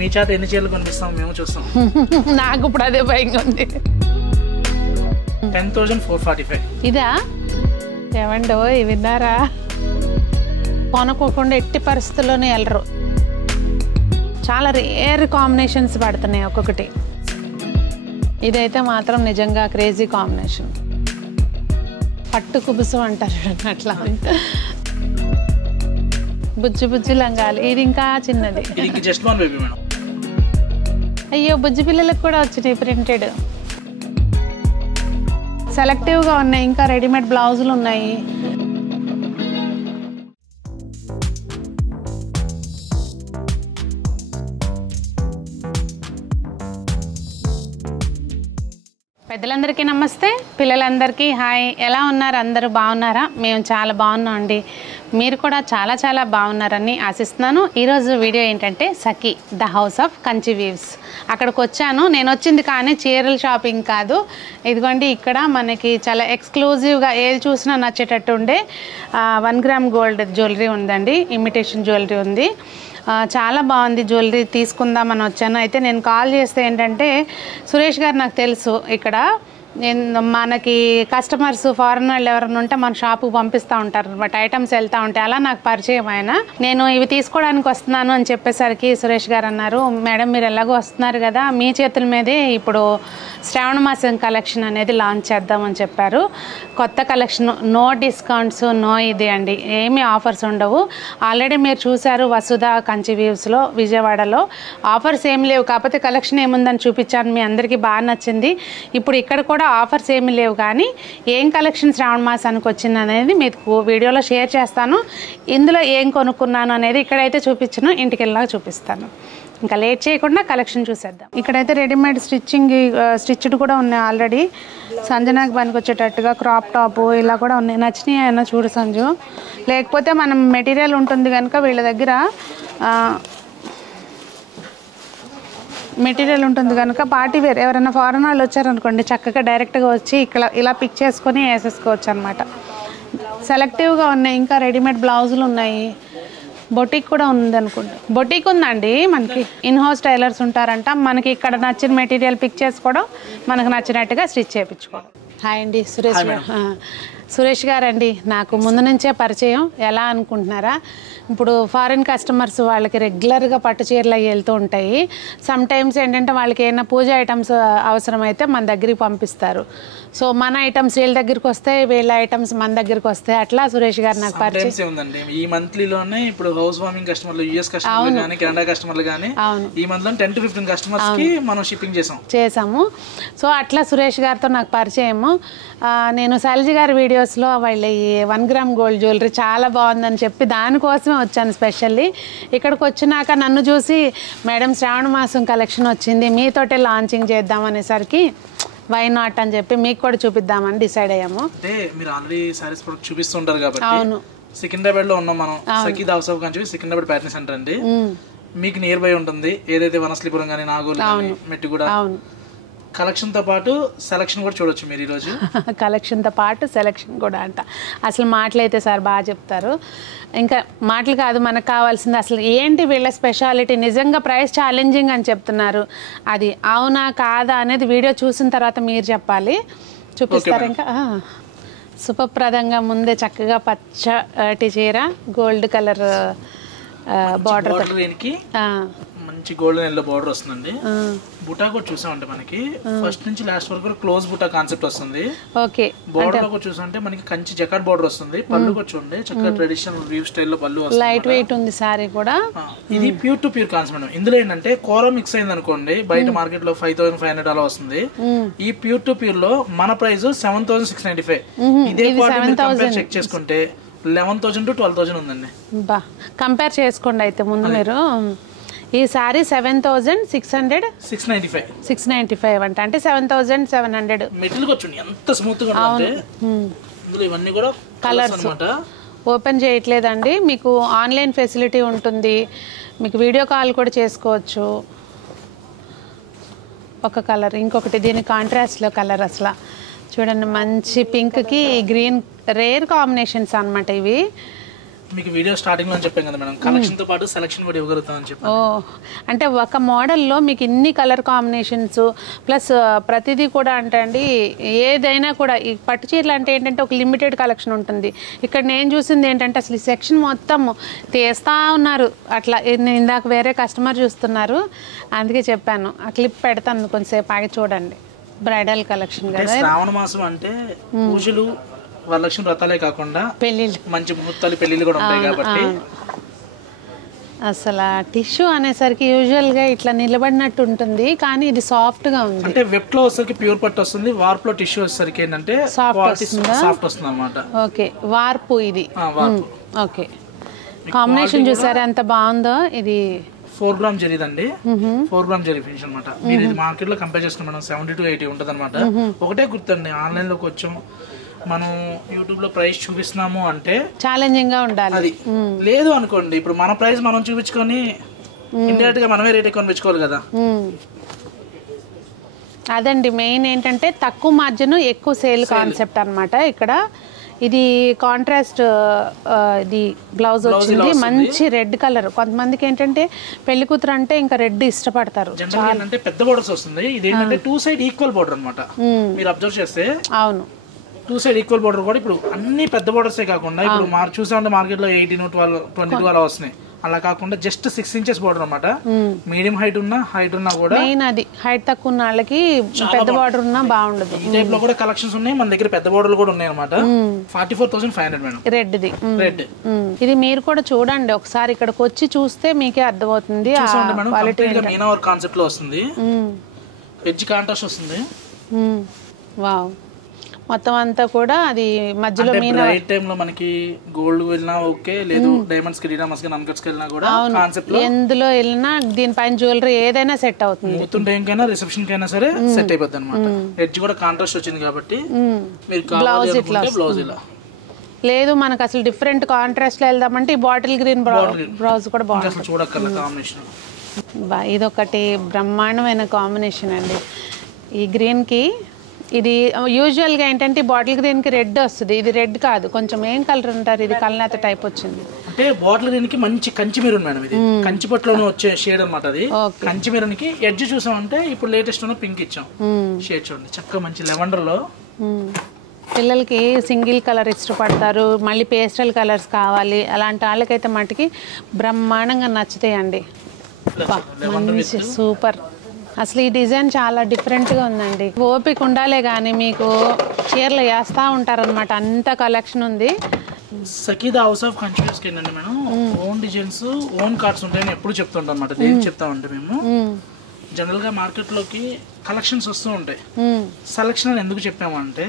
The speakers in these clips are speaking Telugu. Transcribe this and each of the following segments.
మీ చేత ఎన్ని చీరలు కొనిపిస్తాం మేము చూస్తాం. నాకు ఇప్పుడు అదే భయంగా ఉంది. 10,445. ఇదా ఏమండో విన్నారా? కొనుక్కోకుండా ఎట్టి పరిస్థితుల్లోనే వెళ్ళరు. చాలా రేర్ కాంబినేషన్స్ పడుతున్నాయి ఒక్కొక్కటి. ఇదైతే మాత్రం నిజంగా క్రేజీ కాంబినేషన్. పట్టు కుబుసం అంటారు అట్లా. బుజ్జి బుజ్జి లంగాలు. ఇది ఇంకా చిన్నది. అయ్యో బుజ్జి పిల్లలకు కూడా వచ్చినాయి ప్రింటెడ్. సెలెక్టివ్గా ఉన్నాయి. ఇంకా రెడీమేడ్ బ్లౌజులు ఉన్నాయి. పెద్దలందరికీ నమస్తే, పిల్లలందరికీ హాయ్. ఎలా ఉన్నారు? అందరూ బాగున్నారా? మేము చాలా బాగున్నాం అండి. మీరు కూడా చాలా చాలా బాగున్నారని ఆశిస్తున్నాను. ఈరోజు వీడియో ఏంటంటే Sakhi the house of Kanchi weaves. అక్కడికి వచ్చాను. నేను వచ్చింది కానీ చీరల షాపింగ్ కాదు. ఇదిగోండి ఇక్కడ మనకి చాలా ఎక్స్క్లూజివ్గా ఏది చూసినా నచ్చేటట్టు ఉండే 1 గ్రామ్ గోల్డ్ జ్యువెలరీ ఉందండి. ఇమిటేషన్ జ్యువెలరీ ఉంది. చాలా బాగుంది జ్యువెలరీ. తీసుకుందామని వచ్చాను. అయితే నేను కాల్ చేస్తే ఏంటంటే సురేష్ గారు నాకు తెలుసు. ఇక్కడ మనకి కస్టమర్స్ ఫారెన్ వాళ్ళు ఎవరైనా ఉంటే మన షాపుకి పంపిస్తూ ఉంటారు బట్ ఐటమ్స్ వెళ్తూ ఉంటాయి. అలా నాకు పరిచయం ఆయన. నేను ఇవి తీసుకోవడానికి వస్తున్నాను అని చెప్పేసరికి సురేష్ గారు అన్నారు, మేడం మీరు ఎలాగో వస్తున్నారు కదా, మీ చేతుల మీదే ఇప్పుడు శ్రావణ మాసం కలెక్షన్ అనేది లాంచ్ చేద్దామని చెప్పారు. కొత్త కలెక్షన్, నో డిస్కౌంట్స్, నో ఇది అండి, ఏమీ ఆఫర్స్ ఉండవు. ఆల్రెడీ మీరు చూశారు వసుధ కంచి వీవ్స్లో విజయవాడలో. ఆఫర్స్ ఏమి లేవు, కాకపోతే కలెక్షన్ ఏముందని చూపించాను. మీ అందరికీ బాగా నచ్చింది. ఇప్పుడు ఇక్కడ కూడా ఆఫర్స్ ఏమీ లేవు, కానీ ఏం కలెక్షన్ శ్రావణ మాసానికి వచ్చింది అనేది మీకు వీడియోలో షేర్ చేస్తాను. ఇందులో ఏం కొనుక్కున్నాను అనేది ఇక్కడైతే చూపించను, ఇంటికి వెళ్ళాక చూపిస్తాను. ఇంకా లేట్ చేయకుండా కలెక్షన్ చూసేద్దాం. ఇక్కడైతే రెడీమేడ్ స్టిచ్డ్ కూడా ఉన్నాయి ఆల్రెడీ. సంజనాకి పనికి వచ్చేటట్టుగా క్రాప్ టాప్ ఇలా కూడా ఉన్నాయి. నచ్చినాయి అయినా చూడు సంజు. లేకపోతే మనం మెటీరియల్ ఉంటుంది కనుక వీళ్ళ దగ్గర మెటీరియల్ ఉంటుంది కనుక పార్టీ వేర్ ఎవరైనా ఫారెన్ వాళ్ళు వచ్చారనుకోండి చక్కగా డైరెక్ట్గా వచ్చి ఇక్కడ ఇలా పిక్ చేసుకొని వేసేసుకోవచ్చు అనమాట. సెలెక్టివ్గా ఉన్నాయి. ఇంకా రెడీమేడ్ బ్లౌజులు ఉన్నాయి. బొటిక్ కూడా ఉంది అనుకోండి. బొటిక్ ఉందండి మనకి. ఇన్ హౌస్ టైలర్స్ ఉంటారంట. మనకి ఇక్కడ నచ్చిన మెటీరియల్ పిక్ చేసుకోవడం, మనకు నచ్చినట్టుగా స్టిచ్ చేయించుకోవడం. హాయ్ అండి సురేష్ గారు. సురేష్ గారు అండి నాకు ముందు నుంచే పరిచయం. ఎలా అనుకుంటున్నారా, ఇప్పుడు ఫారిన్ కస్టమర్స్ వాళ్ళకి రెగ్యులర్గా పట్టు చీరలు అవి వెళ్తూ ఉంటాయి. సమ్ టైమ్స్ ఏంటంటే వాళ్ళకి ఏమైనా పూజ ఐటమ్స్ అవసరమైతే మన దగ్గరికి పంపిస్తారు. సో మన ఐటమ్స్ వీళ్ళ దగ్గరికి వస్తాయి, వీళ్ళ ఐటమ్స్ మన దగ్గరికి వస్తాయి. అట్లా సురేష్ గారు నాకు పరిచయం ఉందండి. ఈ మంత్లీలోనే ఇప్పుడు హౌస్ వార్మింగ్ కస్టమర్లు, యూఎస్ కస్టమర్లు కానీ, కెనడా కస్టమర్లు కానీ, ఈ మంత్లో 10 to 15 కస్టమర్స్ కి మనం షిప్పింగ్ చేసాము. సో అట్లా సురేష్ గారితో నాకు పరిచయము. నేను శైలజ గారి వీడియోస్లో వాళ్ళ ఈ 1 గ్రామ్ గోల్డ్ జ్యువెలరీ చాలా బాగుందని చెప్పి దానికోసమే వచ్చాను స్పెషల్లీ. ఇక్కడికి వచ్చినాక నన్ను చూసి మేడం శ్రావణ మాసం కలెక్షన్ వచ్చింది, మీతోటే లాంచింగ్ చేద్దాం అనేసరికి వై నాట్ అని చెప్పి మీకు కూడా చూపిద్దామని డిసైడ్ అయ్యాము. అంటే మీరు ఆల్రెడీ సారీస్ ప్రొడక్ట్ చూపిస్తుంటారు కాబట్టి. అవును, సికింద్రాబాద్ లో ఉన్నాం మనం. Sakhi the house of Kanchi Secunderabad pattern centre అండి. మీకు నియర్ బై ఉంటుంది. ఏదైతే వనస్లీపురం కానీ, నాగోల్ కానీ, మెట్టుగూడ. కలెక్షన్ తో పాటు సెలక్షన్ కూడా చూడొచ్చు మీరు ఈరోజు. కలెక్షన్ తో పాటు సెలక్షన్ కూడా అంట. అసలు మాటలు అయితే సార్ బాగా చెప్తారు. ఇంకా మాటలు కాదు, మనకు కావాల్సింది అసలు ఏంటి వీళ్ళ స్పెషాలిటీ. నిజంగా ప్రైస్ ఛాలెంజింగ్ అని చెప్తున్నారు. అది అవునా కాదా అనేది వీడియో చూసిన తర్వాత మీరు చెప్పాలి. చూపిస్తారు. ఇంకా శుభప్రదంగా ముందే చక్కగా పచ్చటి చీర, గోల్డ్ కలర్ బార్డర్, మంచి గోల్డెన్ ఎల్లో బార్డర్ వస్తుందండి. బుటా కూడా చూసామంటే మనకి ఫస్ట్ నుంచి లాస్ట్ వరకు క్లోజ్ బుటా కాన్సెప్ట్ వస్తుంది. ఓకే, బార్డర్ లో చూసామంటే మనకి కంచి జకార్డ్ బార్డర్ వస్తుంది. పళ్ళు కూడా చూడండి చక్కగా ట్రెడిషనల్ వీవ్ స్టైల్ లో పళ్ళు వస్తుంది. లైట్ వెయిట్ ఉంది సారీ కూడా. ఇది ప్యూర్ టు ప్యూర్ కాన్సెప్ట్. ఇందులో ఏంటంటే కోరా మిక్స్ అయింది అనుకోండి, బయట మార్కెట్ లో 5,500 అలా వస్తుంది. ఈ ప్యూర్ టు ప్యూర్ లో మన ప్రైస్ 7,695. ఇదే క్వాలిటీ చెక్ చేసుకుంటే 11,000 to 12,000 ఉందండి. బా కంపేర్ చేసుకోండి అయితే ముందు మీరు. ఈ సారీ 7,695 అంటే 7,700. మెటీరియల్ వచ్చి ఎంత స్మూత్ గా ఉందంటే ఇందులో ఇవన్నీ కూడా కలర్స్ అన్నమాట. ఓపెన్ చేయట్లేదండి. మీకు ఆన్లైన్ ఫెసిలిటీ ఉంటుంది. మీకు వీడియో కాల్ కూడా చేసుకోవచ్చు. ఒక కలర్, ఇంకొకటి దీని కాంట్రాస్ట్లో కలర్. అసలు చూడండి మంచి పింక్కి గ్రీన్ రేర్ కాంబినేషన్స్ అన్నమాట ఇవి. మీకు వీడియో స్టార్టింగ్ లో చెప్పాం కదా మేడం, కలెక్షన్ తో పాటు సెలక్షన్ కూడా ఇవ్వగలుగుతామని చెప్పి. ఓ అంటే ఒక మోడల్లో మీకు ఇన్ని కలర్ కాంబినేషన్స్ ప్లస్ ప్రతిదీ కూడా అంటే అండి ఏదైనా కూడా ఈ పట్టు చీరలు అంటే ఏంటంటే ఒక లిమిటెడ్ కలెక్షన్ ఉంటుంది. ఇక్కడ నేను చూసింది ఏంటంటే అసలు ఈ సెక్షన్ మొత్తం తీస్తూ ఉన్నారు. అట్లా ఇందాక వేరే కస్టమర్ చూస్తున్నారు, అందుకే చెప్పాను ఆ క్లిప్ పెడతాను కొంచెంసేపు ఆగి చూడండి. బ్రైడల్ కలెక్షన్ కదా. శ్రావణ మాసం అంటే పూజలు వరలక్ష్మి వ్రతాలే కాకుండా పెళ్ళిళ్ళు, మంచి ముహూర్తాలు, పెళ్ళిళ్ళు కూడా ఉంటాయి కాబట్టి అసలు టిష్యూ అనేసరికి యూజువల్గా ఇట్లా నిలబడినట్టు ఉంటుంది, కానీ ఇది సాఫ్ట్గా ఉంది. అంటే వెబ్ లో వచ్చేసరికి ప్యూర్ పట్టు వస్తుంది, వార్ప్ లో టిష్యూ వచ్చేసరికి ఏంటంటే సాఫ్ట్ వస్తుంది అన్నమాట. ఓకే వార్పు ఇది. ఓకే కాంబినేషన్ చూసారా ఎంత బాగుందో. ఇది 4 గ్రామ్ జరిదండి, 4 గ్రామ్ జరీ ఫినిష్ అనమాట. మీరు ఇది మార్కెట్ లో కంపేర్ చేసుకుని మనం 70 to 80 ఉంటుంది అనమాట. ఒకటే గుర్తండి, ఆన్లైన్ లోకి వచ్చాం మనం యూట్యూబ్ లో ప్రైస్ చూపిస్తున్నాము అంటే ఛాలెంజింగ్ గా ఉండాలి. అది లేదు అనుకోండి, ఇప్పుడు మన ప్రైస్ మనం చూపించుకొని ఇండైరెక్ట్ గా మనమే రేట్ ఎక్కువ పెంచుకోవాలి కదా. అదండి మెయిన్ ఏంటంటే తక్కువ మార్జిన్ ఎక్కువ సేల్ కాన్సెప్ట్ అన్నమాట. ఇక్కడ ఇది కాంట్రాస్ట్ ఇది బ్లౌజ్ వచ్చింది, మంచి రెడ్ కలర్. కొంతమందికి ఏంటంటే పెళ్లి కూతురు అంటే ఇంకా రెడ్ ఇష్టపడతారు. అంటే పెద్ద బోర్డర్స్ వస్తుంది, ఇది ఏంటంటే 2 సైడ్ ఈక్వల్ బోర్డర్ అన్నమాట. మీరు అబ్జర్వ్ చేస్తే అవును 2 సైడ్ ఈక్వల్ బోర్డర్ కూడా ఇప్పుడు అన్ని పెద్ద బోర్డర్సే కాకుండా ఇప్పుడు చూసామంటే మార్కెట్ లో 18, 12, 22 అలా వస్తున్నాయి. అలా కాకుండా జస్ట్ 6 inches బోర్డర్ అన్నమాట. మీడియం హైట్ ఉన్నా కూడా మెయిన్ అది హైట్ తక్కువ ఉన్న వాళ్ళకి పెద్ద బోర్డర్ ఉన్నా బాగుండదు. ఈ టైప్ లో కూడా కలెక్షన్స్ ఉన్నాయి మన దగ్గర, పెద్ద బోర్డర్లు కూడా ఉన్నాయి అన్నమాట. 44,500 మేడం రెడ్ ది. రెడ్ ఇది మీరు కూడా చూడండి ఒకసారి, ఇక్కడికి వచ్చి చూస్తే మీకే అర్థమవుతుంది. మీనా వర్క్ కాన్సెప్ట్ లో వస్తుంది, ఎడ్జ్ కాంట్రాస్ట్ వస్తుంది. వావ్ మొత్తం అంతా కూడా అది మధ్యలో రైట్ టైం లో మనకి గోల్డ్ వెళ్ళినా ఓకే, లేదు డైమండ్స్ కి, డైమండ్స్ కి, నన్కట్స్ కి వెళ్ళినా కూడా కాన్సెప్ట్ లో ఎందులో వెళ్ళినా దీనిపైన జ్యువెలరీ ఏదైనా సెట్ అవుతుంది. ముహూర్తం టైం కైనా రిసెప్షన్ కైనా సరే సెట్ అయిపోద్ది అనమాట. ఎడ్జ్ కూడా కాంట్రాస్ట్ వచ్చింది కాబట్టి మీరు బ్లౌజ్ ఇట్లా బ్లౌజ్ ఇలా లేదు మనకు అసలు డిఫరెంట్ కాంట్రాస్ట్ లో వెళ్దామంటే ఈ బాటిల్ గ్రీన్ బ్లౌజ్ కూడా బాగుంటుంది. చూడక్కర్ల కాంబినేషన్ ఇదొకటి బ్రహ్మాండమైన కాంబినేషన్ అండి. ఈ గ్రీన్ కి ఇది యూజువల్గా ఏంటంటే బాటిల్ గ్రీన్ కి రెడ్ వస్తుంది, ఇది రెడ్ కాదు, కొంచెం ఏం కలర్ అంటారు, ఇది కల్నేత టైప్ వచ్చింది. అంటే బాటిల్ గ్రీన్ కి మంచి కంచి మెరూన్ మేడం, ఇది కంచి పట్టులోనే వచ్చే షేడ్ అనమాట. అది కంచి మెరూన్ కి ఎడ్జ్ చూసామంటే ఇప్పుడు లేటెస్ట్ ఉన్న పింక్ ఇచ్చాం షేడ్. చూడండి చక్కగా మంచి లెవెండర్ లో. పిల్లలకి సింగిల్ కలర్ ఇష్టపడతారు, మళ్ళీ పేస్టల్ కలర్స్ కావాలి, అలాంటి వాళ్ళకైతే మటుకి బ్రహ్మాండంగా నచ్చుతాయండి. మంచి సూపర్. అసలు ఈ డిజైన్ చాలా డిఫరెంట్గా ఉందండి. ఓపిక ఉండాలే కానీ మీకు చీరలు వేస్తూ ఉంటారనమాట, అంత కలెక్షన్ ఉంది. సఖీదా హౌస్ ఆఫ్ కంటిన్యూస్ ఏంటంటే madam own designs, own cards ఉంటాయని ఎప్పుడు చెప్తుంటాం అనమాట. దేనికి చెప్తామంటే మేము జనరల్ గా మార్కెట్ లోకి కలెక్షన్స్ వస్తూ ఉంటాయి, సెలక్షన్ అని ఎందుకు చెప్పామంటే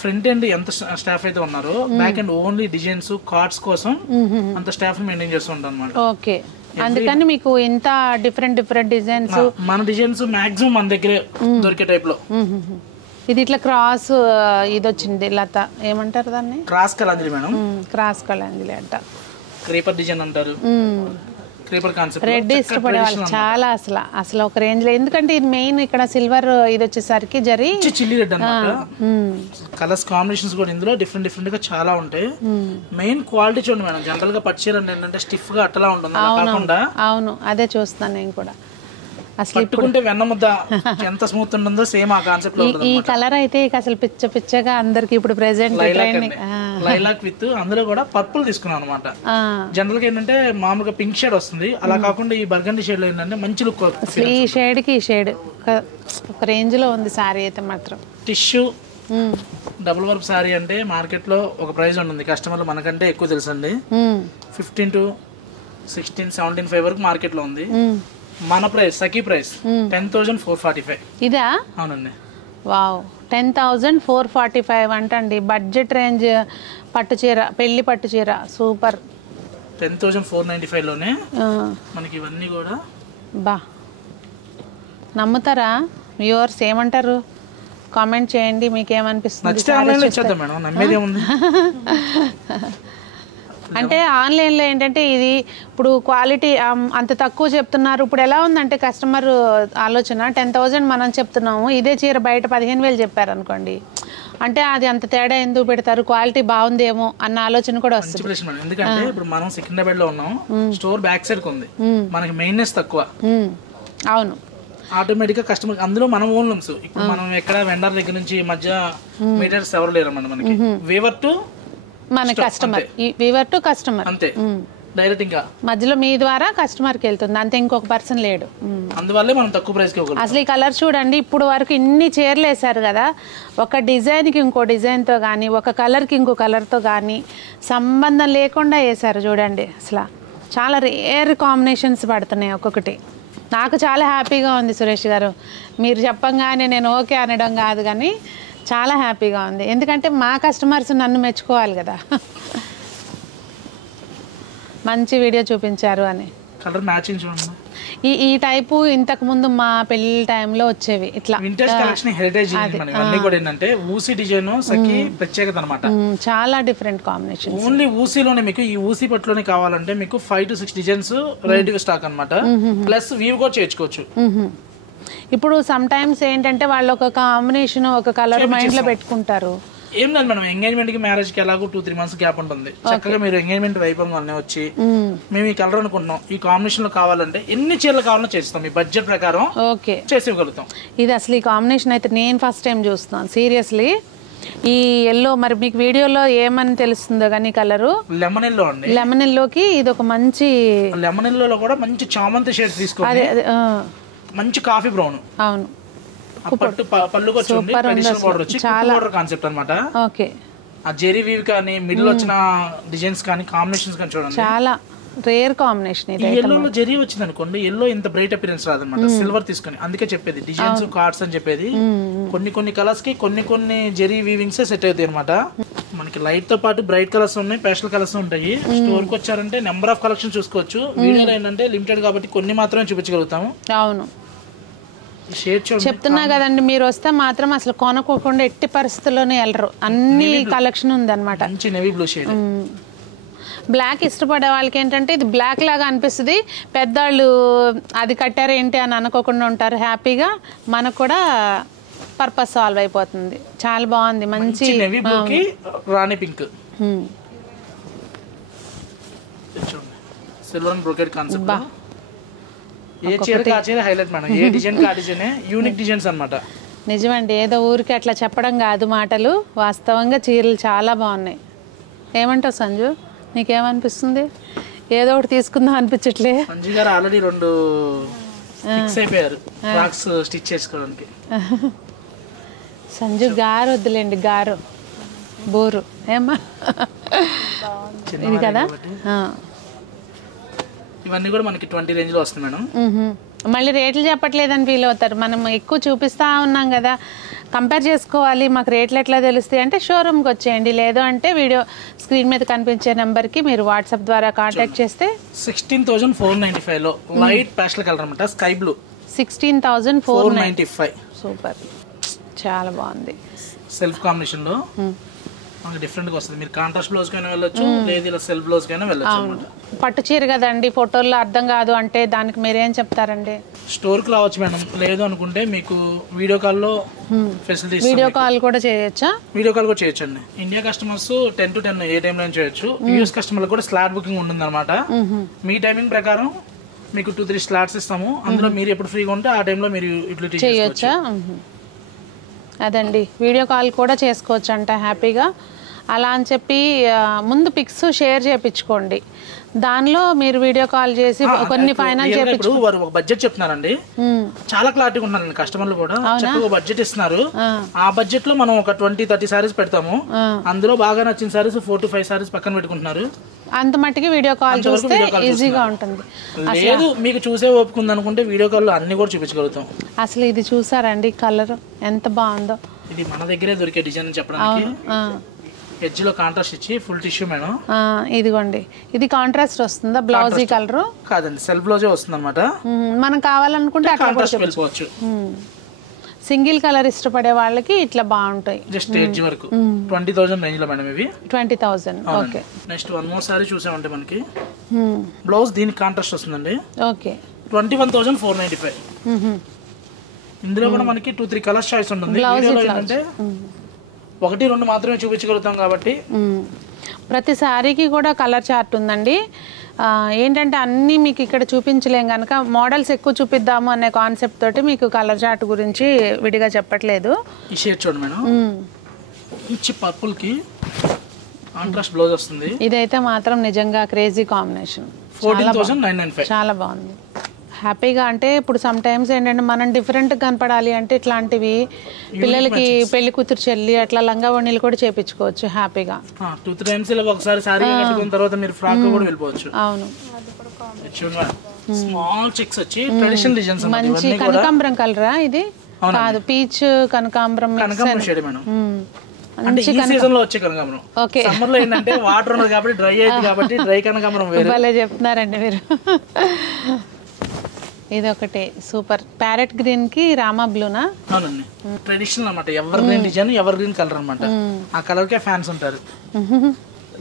ఫ్రంట్ ఎండ్ ఎంత స్టాఫ్ అయితే ఉన్నారో back end only designs, cards కోసం అంత స్టాఫ్ మెయింటైన్ చేస్తూ ఉంటాం అనమాట. ఓకే అందుకని మీకు ఇంత డిఫరెంట్ డిజైన్స్, మన డిజైన్స్ మాక్సిమం మన దగ్గరే దొరికే టైప్ లో. ఇది ఇట్లా క్రాస్ ఇది వచ్చింది లత, ఏమంటారు దాన్ని? Cross Kalanjali madam, cross Kalanjali అంట, క్రీపర్ డిజైన్ అంటారు. క్రీపర్ కాన్సెప్ట్ రెడ్ ఇష్టపడే వాళ్ళు చాలా అసలు ఒక రేంజ్ లో, ఎందుకంటే ఇది మెయిన్ ఇక్కడ సిల్వర్ ఇది వచ్చేసరికి జరి చిల్లీ రెడ్ అన్నమాట. కలర్స్ కాంబినేషన్స్ కూడా ఇందులో డిఫరెంట్ గా చాలా ఉంటాయి. మెయిన్ క్వాలిటీ చూడండి మేడం, జనరల్ గా పట్టు చీర ఏంటంటే స్టిఫ్ గా అట్లా ఉంటుంది కాకుండా. అవును అదే చూస్తున్నాను నేను కూడా. అసలు పట్టుకుంటే వెన్న ముద్ద ఎంత స్మూత్ ఉంటుందో సేమ్ ఆ కాన్సెప్ట్ లో ఉంటుంది. ఈ కలర్ అయితే అసలు పిచ్చగా అందరికి ఇప్పుడు ప్రెసెంట్ లైలాక్ విత్ అందులో కూడా పర్పుల్ తీసుకున్నాం అనమాట. జనరల్ గా ఏంటంటే మామూలుగా పింక్ షేడ్ వస్తుంది, అలా కాకుండా ఈ బర్గండి షేడ్ లో ఏంటంటే మంచి లుక్. ఈ షేడ్ కి ఈ షేడ్ ఒక రేంజ్ లో ఉంది సారీ అయితే మాత్రం. టిష్యూ డబుల్ వర్క్ సారీ అంటే మార్కెట్ లో ఒక ప్రైస్ ఉంటుంది, కస్టమర్లు మనకంటే ఎక్కువ తెలుసండి. 15 to 16, 17,500 వరకు మార్కెట్ లో ఉంది. మన ప్రైస్ సఖీ ప్రైస్ 10,445. ఇదా? అవునండి. వావ్ 10,445 అంటండి. బడ్జెట్ రేంజ్ పట్టు చీర, పెళ్లి పట్టు చీర సూపర్. 10,495 లోనే మనకి ఇవన్నీ కూడా. బా నమ్ముతారా వ్యూవర్స్? ఏమంటారు కామెంట్ చేయండి, మీకు ఏమనిపిస్తుంది? అంటే ఆన్లైన్లో ఏంటంటే ఇది ఇప్పుడు క్వాలిటీ అంత తక్కువ చెప్తున్నారు. ఇప్పుడు ఎలా ఉందంటే కస్టమర్ ఆలోచన 10,000 మనం చెప్తున్నాము, ఇదే చీర బయట 15,000 చెప్పారు అనుకోండి, అంటే అది అంత తేడా ఎందుకు పెడతారు, క్వాలిటీ బాగుందేమో అన్న ఆలోచన కూడా వస్తుంది. ఎందుకంటే ఇప్పుడు మనం సికింద్రాబాద్ లో ఉన్నాం, స్టోర్ బ్యాక్ సైడ్ ఉంది, మనకి మెయిన్నెస్ తక్కువ. అవును, ఆటోమేటిక్ గా కస్టమర్ అందులో మనం ఓన్ లూమ్స్. ఇప్పుడు మనం ఎక్కడ వెండర్ దగ్గర నుంచి మధ్య మీటర్స్ ఎవరు లేరు అన్నమాట. మనకి వీవర్ టు మన కస్టమర్, వీవర్ టు కస్టమర్ అంతే, డైరెక్ట్ ఇంకా మధ్యలో మీ ద్వారా కస్టమర్ కి వెళ్తుంది అంతే, ఇంకొక పర్సన్ లేడు. అందువల్లే మనం తక్కువ ప్రైస్ కి ఇవ్వగలం. అసలు ఈ కలర్ చూడండి, ఇప్పుడు వరకు ఇన్ని చీరలు వేసారు కదా, ఒక డిజైన్ కి ఇంకో డిజైన్ తో కానీ, ఒక కలర్ కి ఇంకో కలర్ తో కానీ సంబంధం లేకుండా వేసారు చూడండి. అసలు చాలా రేర్ కాంబినేషన్స్ పడుతున్నాయి ఒక్కొక్కటి. నాకు చాలా హ్యాపీగా ఉంది సురేష్ గారు, మీరు చెప్పంగానే నేను ఓకే అనడం కాదు కానీ చాలా హ్యాపీగా ఉంది. ఎందుకంటే మా కస్టమర్స్ నన్ను మెచ్చుకోవాలి కదా, మంచి వీడియో చూపించారు అని. కలర్ మ్యాచింగ్ చూడండి. ఈ టైపు ఇంతకు ముందు మా పెళ్లి టైంలో వచ్చేవి ఇట్లా వింటేజ్ కలెక్షన్, హెరిటేజ్ ఇవన్నీ కూడా ఏంటంటే ఊసీ డిజైన్ సఖి ప్రత్యేకత అన్నమాట. చాలా డిఫరెంట్ కాంబినేషన్. ఓన్లీ ఊసీలోనే మీకు ఈ ఊసీ పట్టులోనే కావాలంటే మీకు 5 to 6 డిజైన్స్ రెడీ స్టాక్ అన్నమాట. ప్లస్ వీవ్ కూడా చేయించుకోవచ్చు. ఇప్పుడు సమ్ టైమ్స్ ఏంటంటే వాళ్ళు ఒక కాంబినేషన్ ఒక కలర్ మైండ్ లో పెట్టుకుంటారు. ఏం లేదు మేడం, ఎంగేజ్మెంట్ కి మ్యారేజ్ కి ఎలాగో 2-3 months గ్యాప్ ఉంటుంది. చక్కగా మీరు ఎంగేజ్మెంట్ అయిపోగానే వచ్చి మేము ఈ కలర్ అనుకుంటున్నాం, ఈ కాంబినేషన్ లో కావాలంటే ఎన్ని చీరలు కావాలో చేస్తాం, మీ బడ్జెట్ ప్రకారం ఓకే చేసి ఇవ్వగలుగుతాం. ఇది అసలు ఈ కాంబినేషన్ అయితే నేను ఫస్ట్ టైం చూస్తున్నాను సీరియస్లీ. ఈ ఎల్లో మరి మీకు వీడియోలో ఏమని తెలుస్తుందో కానీ కలరు లెమన్ ఎల్లో అండి. లెమన్ ఎల్లోకి ఇది ఒక మంచి లెమన్ ఎల్లోలో కూడా మంచి చామంతి షేడ్ తీసుకోండి, మంచి కాఫీ బ్రౌన్. అవును, పళ్ళుకి వచ్చింది ట్రెడిషనల్ బోర్డర్ వచ్చి బోర్డర్ కాన్సెప్ట్ అన్నమాట. ఓకే, ఆ జెరీ వీవ్ కానీ మిడిల్ వచ్చిన డిజైన్స్ కానీ కాంబినేషన్స్ కానీ చూడండి, చాలా రేర్ కాంబినేషన్. ఇది ఎల్లోలో జెరీ వచ్చింది అనుకోండి, ఎల్లో ఇంత బ్రైట్ అపిరెన్స్ రాదన్నమాట. సిల్వర్ తీసుకొని అందుకే చెప్పేది డిజైన్స్ కార్డ్స్ అని చెప్పేది. కొన్ని కలర్స్ కి కొన్ని జెరీ వీవింగ్స్ సెట్ అవుతాయి అనమాట. మనకి లైట్ తో పాటు బ్రైట్ కలర్స్ ఉన్నాయి, పేస్టల్ కలర్స్ ఉంటాయి. స్టోర్ కి వచ్చారంటే నెంబర్ ఆఫ్ కలెక్షన్ చూసుకోవచ్చు. వీడియోలో ఏంటంటే లిమిటెడ్ కాబట్టి కొన్ని మాత్రమే చూపించగలుగుతాము. అవును, చెప్తున్నా కదండి, మీరు వస్తే మాత్రం అసలు కొనుక్కోకుండా ఎట్టి పరిస్థితుల్లోనే వెళ్ళరు. అన్ని కలెక్షన్ ఉంది అనమాట. బ్లాక్ ఇష్టపడే వాళ్ళకి ఏంటంటే ఇది బ్లాక్ లాగా అనిపిస్తుంది, పెద్దవాళ్ళు అది కట్టారు ఏంటి అని అనుకోకుండా ఉంటారు హ్యాపీగా. మనకు కూడా పర్పస్ సాల్వ్ అయిపోతుంది. చాలా బాగుంది, మంచి rani pink silver and brocade concept. ఏ చీర కా చీర హైలైట్ మేడం, ఏ డిజైన్ కా డిజైన్ యూనిక్ డిజైన్స్ అన్నమాట. నిజమండి, ఏదో ఊరికి అట్లా చెప్పడం కాదు మాటలు, వాస్తవంగా చీరలు చాలా బాగున్నాయి. ఏమంటావు సంజు, నీకేమనిపిస్తుంది? ఏదో ఒకటి తీసుకుందాం అనిపించట్లే. సంజు గారు ఆల్రెడీ 2 ఫిక్స్ అయిపోయారు ఫ్రాక్స్ స్టిచ్ చేసుకోవడానికి. సంజు గారు వద్దులేండి, గారు బోరు ఏమా ఇది కదా. ఇవన్నీ కూడా మనకి 20 రేంజ్ లో వస్తుంది మేడం. మళ్ళీ రేట్లు చెప్పట్లేదని ఫీల్ అవుతారు. మనం ఎక్కువ చూపిస్తా ఉన్నాం కదా, కంపేర్ చేసుకోవాలి, మాకు రేట్లు ఎట్లా తెలుస్తాయి అంటే షోరూమ్కి వచ్చేయండి, లేదు అంటే వీడియో స్క్రీన్ మీద కనిపించే నెంబర్కి మీరు వాట్సాప్ ద్వారా కాంటాక్ట్ చేస్తే 16,495 లో లైట్ పేస్టల్ కలర్ అనమాట, స్కై బ్లూ. 16,495. సూపర్, చాలా బాగుంది. సెల్ఫ్ కాంబినేషన్ లో మనకి డిఫరెంట్ గా వస్తుంది. మీరు కాంట్రాస్ట్ బ్లౌజ్ కైనా వెళ్ళొచ్చు, లేదు ఇలా సెల్ఫ్ బ్లౌజ్ కైనా వెళ్ళొచ్చు అన్నమాట. పట్టు చీర కదండి, ఫోటోల్లో అర్థం కాదు అంటే దానికి మీరేం చెప్తారండి? స్టోర్ కి రావచ్చు మేడం, లేదు అనుకుంటే మీకు వీడియో కాల్ లో ఫెసిలిటీస్. వీడియో కాల్ కూడా చేయొచ్చా? వీడియో కాల్ కూడా చేయొచ్చు అండి. India customers 10 to 10 A time లో చేయొచ్చు. యూఎస్ కస్టమర్ కూడా స్లాట్ బుకింగ్ ఉంటుంది అనమాట. మీ టైమింగ్ ప్రకారం మీకు 2-3 స్లాట్స్ ఇస్తాము, అందులో మీరు ఎప్పుడు ఫ్రీగా ఉంటే ఆ టైంలో మీరు యూటిలిటీ చేయొచ్చా. అదండి, వీడియో కాల్ కూడా చేసుకోవచ్చు అంట హ్యాపీగా. అలా అని చెప్పి ముందు పిక్స్ షేర్ చేయించుకోండి, దానిలో మీరు వీడియో కాల్ చేసి కొన్ని ఫైనల్ చేయించు. వారు ఒక బడ్జెట్ చెప్తున్నారండి, చాలా క్లారిటీగా ఉన్నారండి కస్టమర్లు కూడా. చక్కగా బడ్జెట్ ఇస్తున్నారు. ఆ బడ్జెట్ లో మనం ఒక 20-30 సారీస్ పెడతాము. అందులో బాగా నచ్చిన సారీస్ 4 to 5 సారీస్ పక్కన పెట్టుకుంటున్నారు. అంత మట్టికి వీడియో కాల్ చూస్తే ఈజీగా ఉంటుంది. లేదు మీకు చూసే ఓపిక అనుకుంటే వీడియో కాల్ లో అన్ని కూడా చూపించగలుగుతాం. అసలు ఇది చూసారండి, కలర్ ఎంత బాగుందో. ఇది మన దగ్గరే దొరికే డిజైన్ చెప్పడానికి. ఎడ్జ్ లో కాంట్రాస్ట్ ఇచ్చి ఫుల్ టిష్యూ మేడం. ఇదిగోండి, ఇది కాంట్రాస్ట్ వస్తుందా? బ్లౌజ్ ఈ కలర్ కాదండి, సెల్ఫ్ బ్లౌజే వస్తుంది అనమాట. మనం కావాలనుకుంటే కాంట్రాస్ట్ వెళ్ళిపోవచ్చు. సింగిల్ కలర్ ఇష్టపడే వాళ్ళకి ఇట్లా బాగుంటాయి. జస్ట్ ఎడ్జ్ వరకు 20,000 రేంజ్ లో మేడం ఇవి. 20,000. Okay. Next one more sorry చూసామంటే మనకి బ్లౌజ్ దీనికి కాంట్రాస్ట్ వస్తుందండి. ఓకే. 21,495. ఇందులో కూడా మనకి 2-3 కలర్స్ చాయిస్ ఉంటుంది. వీడియోలో ఏంటంటే 1-2 మాత్రమే చూపించగలుగుతాం కాబట్టి ప్రతి సారీకి కూడా కలర్ చార్ట్ ఉందండి. ఏంటంటే అన్నీ మీకు ఇక్కడ చూపించలేం కనుక మోడల్స్ ఎక్కువ చూపిద్దాము అనే కాన్సెప్ట్ తోటి మీకు కలర్ చార్ట్ గురించి విడిగా చెప్పట్లేదు. ఈ షేడ్ చూడండి మేడం, ఇచ్చి పర్పుల్ కి కాంట్రాస్ట్ బ్లౌజ్ వస్తుంది. ఇదైతే మాత్రం నిజంగా క్రేజీ కాంబినేషన్. 14,995. చాలా బాగుంది. హ్యాపీగా అంటే ఇప్పుడు సమ్ టైమ్స్ ఏంటంటే మనం డిఫరెంట్ కనపడాలి అంటే ఇట్లాంటివి పిల్లలకి పెళ్లి కూతురు చెల్లి అట్లా లంగా వణీలు కూడా చేపించుకోవచ్చు హ్యాపీగా. 2-3 టైమ్స్ ఇలా ఒకసారి సారీ కట్టుకున్న తర్వాత మీరు ఫ్రాక్ కూడా వెళ్ళిపోవచ్చు. అవును. స్మాల్ చెక్స్ వచ్చి ట్రెడిషనల్ డిజైన్స్ మంచి కనకాంబరం కలరా ఇది? కాదు, పీచ్ కనకాంబరం షేడ్ మేడం. అంటే ఈ సీజన్ లో వచ్చే కనకాంబరం. ఓకే. సమ్మర్ లో ఏంటంటే వాటర్ ఉన్నది కాబట్టి డ్రై అయ్యింది కాబట్టి డ్రై కనకాంబరం వేరే. భలే చెప్తున్నారండి మీరు. ఇది ఒకటి సూపర్. ప్యారెట్ గ్రీన్ కి రామా బ్లూనా? అవునండి. ట్రెడిషనల్ అన్నమాట. Ever green design, ever green colour అన్నమాట. ఆ కలర్ కే ఫ్యాన్స్ ఉంటారు.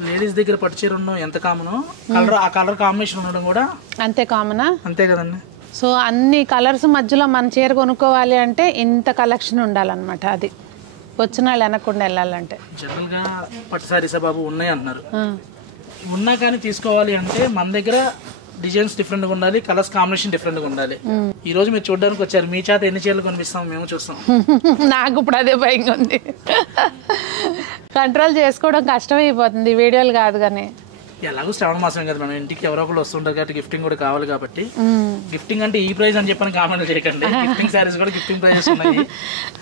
లేడీస్ దగ్గర పట్టు చీర ఉండడం ఎంత కామనో కలర్, ఆ కలర్ కాంబినేషన్ ఉండడం కూడా అంతే కామనా. అంతే కదండి. సో అన్ని కలర్స్ మధ్యలో మన చీర కొనుక్కోవాలి అంటే ఇంత కలెక్షన్ ఉండాలన్నమాట. అది వచ్చిన వాళ్ళు వెనకుండా వెళ్ళాలంటే. జనరల్ గా పట్టు సారీసా బాబు ఉన్నాయి అంటున్నారు. ఉన్నా కానీ తీసుకోవాలి అంటే మన దగ్గర డిజైన్స్ డిఫరెంట్ గా ఉండాలి, కలర్స్ కాంబినేషన్ డిఫరెంట్ గా ఉండాలి. ఈ రోజు మీరు చూడడానికి వచ్చారు, మీ చేత ఎన్ని చీరలు కనిపిస్తాం మేము చూస్తాం. నాకు ఇప్పుడు అదే భయంగా ఉంది. కంట్రోల్ చేసుకోవడం కష్టమైపోతుంది వీడియోలు కాదు కానీ. ఎలాగో శ్రావణ మాసం కదా మనం, ఇంటికి ఎవరో ఒకరు వస్తుంటారు కాబట్టి గిఫ్టింగ్ కూడా కావాలి కాబట్టి. గిఫ్టింగ్ అంటే ఈ ప్రైస్ అని చెప్పని కామెంట్ చేయకండి. గిఫ్టింగ్ సారీస్ కూడా గిఫ్టింగ్ ప్రైజెస్ ఉన్నాయి.